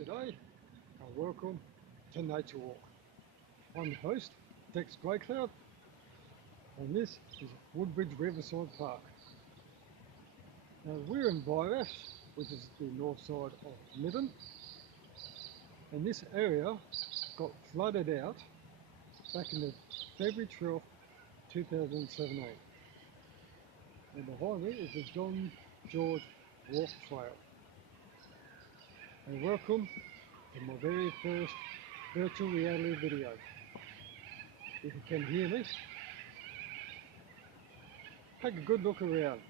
G'day and welcome to Nature Walk. I'm the host, Greycloud, and this is Woodbridge Riverside Park. Now we're in Riverside, which is the north side of Midden, and this area got flooded out back in the February 12th, 2017. And behind me is the John George Walk Trail. And welcome to my very first virtual reality video. If you can hear me, take a good look around.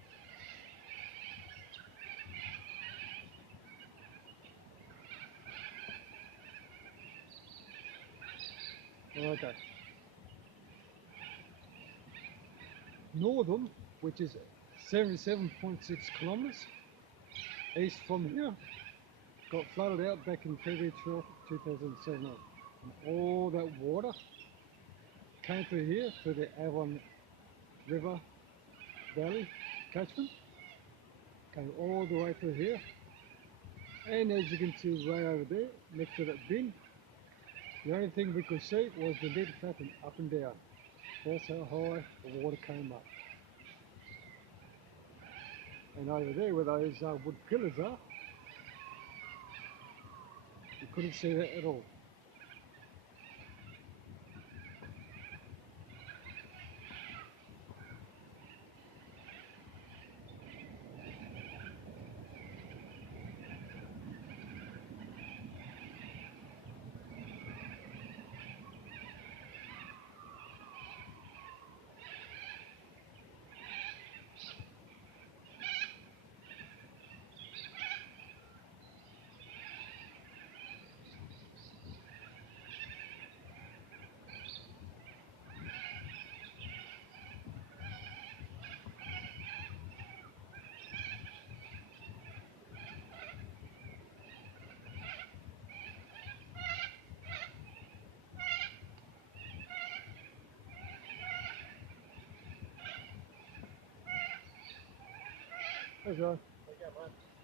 Okay. Northern, which is 77.6 kilometres east from here, got flooded out back in February 12th, 2017. And all that water came through here, through the Avon River Valley catchment, came all the way through here. And as you can see way over there, next to that bin, the only thing we could see was the lid flapping up and down. That's how high the water came up. And over there where those wood pillars are, you couldn't see that at all. Hey Joe. How you going, mate?